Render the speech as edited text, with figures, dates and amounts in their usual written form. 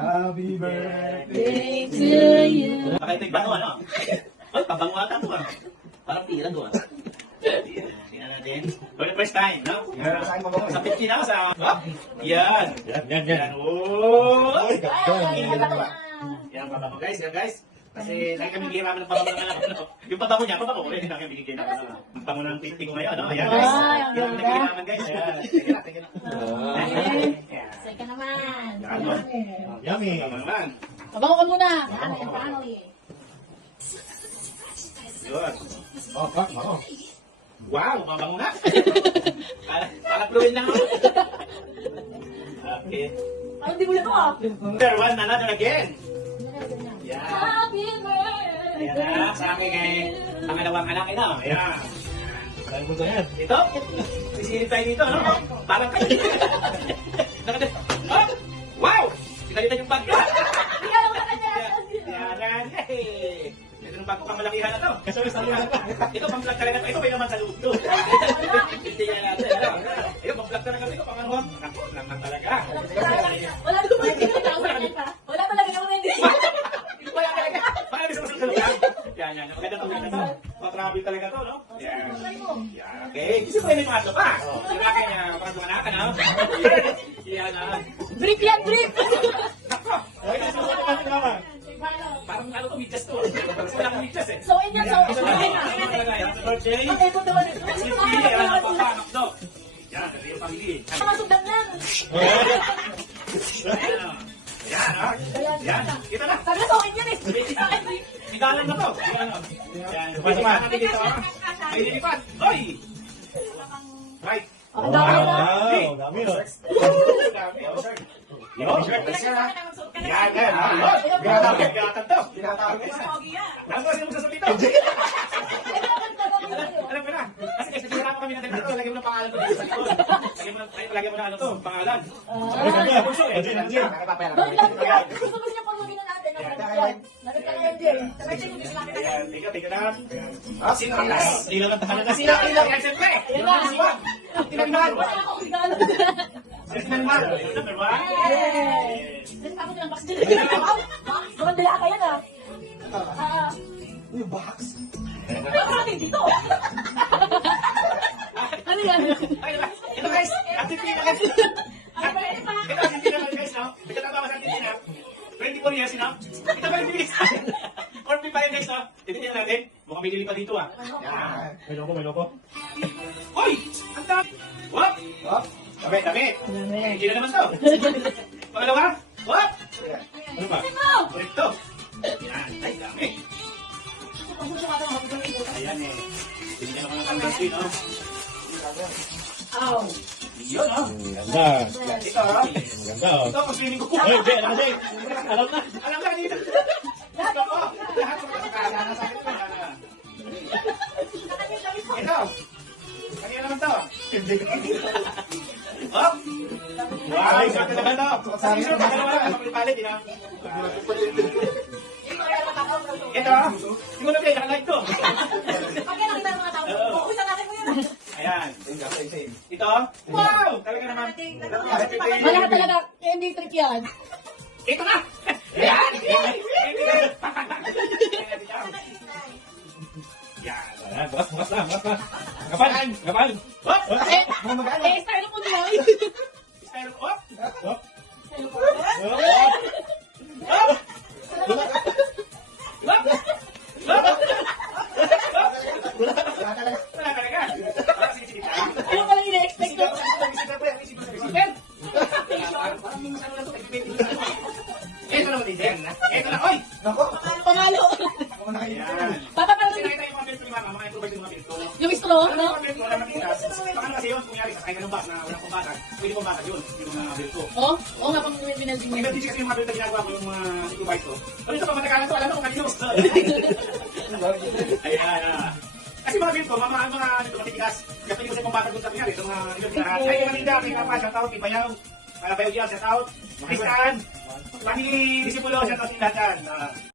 Happy birthday. Day to you. Baka ito yung bango, ano? Ay, pabango ata ito, ah. Parang tira to, ah. Tingnan natin. For the first time, no? Sa 50 na, sa... Yan. Yan. Oh! Yan, pabango, guys. Yan, guys. Kasi lagi kami hihirapan ng pabango ng anak. Yung pabango niya, pabango. Ulit, hindi kami bigay na. Ang bango ng pitik ko ngayon, no? Ayan, guys. Yan kami naghihirapan, guys. Ayan. Sige na. Second naman. Yummy. Pabango naman. Pabango ka muna. Paano eh? Yun. Oh, ako. Wow, mabango na. Parang fluid lang ako. Okay. Parang di mo na ito ah. Number one, another again. Yan. Happy birthday. Ayan na, sa akin ay pangalawang anak ina. Ayan. Dahil mo yan. Ito, sisilip tayo dito, no? Parang kayo. Oh! Wow! Pinalitan yung bag. Yan. Hey! Ito ng bag ko pang malakihan na to. Kasi may salihan ka. Ito, pang-vlog talaga to. Ito, may naman sa loob to. Hindi yan natin. Ito, pang-vlog talaga ito. Pang-ano? Ako, naman talaga. Wala talaga. Wala talaga naman hindi. Parang may susunod lang. Yan. Maganda to. Matravel talaga to, no? Yan. Okay. Kasi pwede mga ito pa. Yung akin, parang dumanakan, no? Yan, Drip yan, drip. Ako! Ay, nasusunod ka naman. Parang ano to, midjas to. Wala kang midjas eh. So, inyan, so. Happy birthday. Okay, ito naman ito. Sweetie, ano pa pa, Makdo. Yan, sabi yung pamili. Masugdan yan. Yan, ha? Yan, kita na. Sabi na sa akin yan eh. Sigalan na to. Yan, pwede pa natin dito, ha? May lilipat. Hoy! Right. Ang dami na. Wow, dami no. Dami, oh. Yan, yan. Gatag to. Ano kasi mo sasabihin to? Alam ko na. Kasi kasi hihirapan kami natin dito. Lagyan mo ng pangalan ko dito sa likod. Lagyan mo na ano to, pangalan. Anjir. Doon lang yan. Gusto ko siya paglumin na natin. Nagkat ka na yan din. Sabay siya yung bisla kita yan. Tingnan na. Sino ang last? Sino ang tahanan na? Sino ang last? Siyempre! Yan na. Tinagman! Wala akong regalo. Tinagman! Number one? Then ako din ang box din. Gumandala ka yan ah. Yung box. Ano natin dito? Ano yan? Ay, ito guys! Activity na guys! Ano ba yan pa? Ito activity na guys, no? Ito na ba sa activity na? 24 years, no? Ito ba yung bilis? 45 guys, no? Titignan natin. Mukhang may lilipa dito, ah. Yan. May loko. Hoy! Ang dami! Wap! Tabi. Hindi na naman to. Pangalawa? Wap! Ano ba? Ito. Yan. Ay, dami. Ayan eh. Tingnan naman ang kambasi, no? Ow. Yun, no? Ganda. Ito, ha? Ganda oh. Ito, kung swimming ko. Ay, Jay, ano Jay? Alam na. Alam ka dito. Ito po. Lahat ng makakala sa akin. Ito. Kanina naman to. Hop! Wow, swerte naman to. Sige, sure, pagkalawa lang. Maglipalit, di na? Ito, hindi mo na-play, naka-live to. Pag yan nakita ng mga tao, uusan natin mo yun. Ayan. Ito. Wow! Talaga naman. Wala talaga, hindi trip yan. Ito na! Ayan! Yan. Bukas na. Kapal. Hop! Style mo nila. Style, hop! Oh. Hop! Hop! Wala talaga. Sige. Ano ka lang ina-expect ko? Ito naman din. Ito na. Oy! Pangalo. Ayan. Papaparoon Sinakita yung mga pinto ni Mama. Mga improvise yung mga pinto. yung straw, Ano no? yung mga pinto? Wala makitas. Paano kasi yun? Kunyari, sakay ka ng bus na walang pumbakan. Pwede pumbakan yun. Yung mga pinto. Oh, oo nga pang binalding May mo. kasi yung mga pinto ginagawa ko yung mga improvise ko. Ano ito? Pamatakalan to. Alam mo kung kanino. Ayan. Kasi mga pinto, mga matitigas. Kasi hindi ko sa pumbakan doon sa kunyari. Sa mga lahat. Ay, yung maninda. May kapal. Shout out. May bayaw. Bayaw dyan. Shout out. Kristan. Pani Disipulo. Shout out sa lahat dyan.